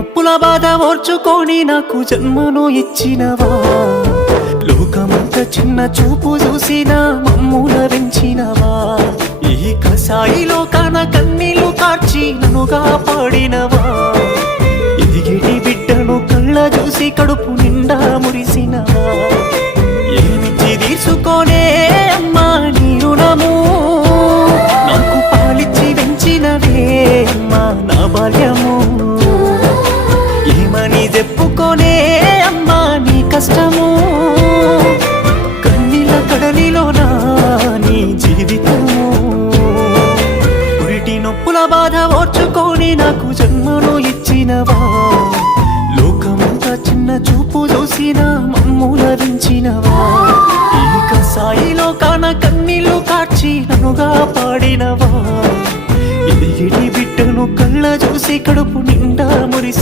నొప్పుల బాధ ఓర్చుకొని నాకు జన్మను ఇచ్చినవా, లోకమంత చిన్న చూపు చూసిన మమ్ముల పెంచినవా, ఈ కసాయి లోకాన కన్నీళ్లు కార్చి నన్ను కాపాడినవా, ఎదిగిటి బిడ్డను కళ్ళ చూసి కడుపు నిండా మురిసినవా, ఏమిచ్చి తీసుకోనే అమ్మా నీ రుణము, నాకు పాలిచ్చి పెంచినవే అమ్మా నా బాల్యము, ఏమని చెప్పుకోనే అమ్మా నీ కష్టము, కన్నీళ్ళ కడలిలోనా నీ జీవితము, పురిటి నొప్పుల బాధ ఓర్చుకొని నాకు జన్మను ఇచ్చినవా, లోకమంతా చిన్న చూపు చూసిన మమ్ముల పెంచినవా, ఈ కసాయిలో కాన కన్నీళ్లు కార్చి నన్నుగా పాడినవా, ఎదిగిటి బిడ్డను కళ్ళ చూసి కడుపు నిండా మురిసి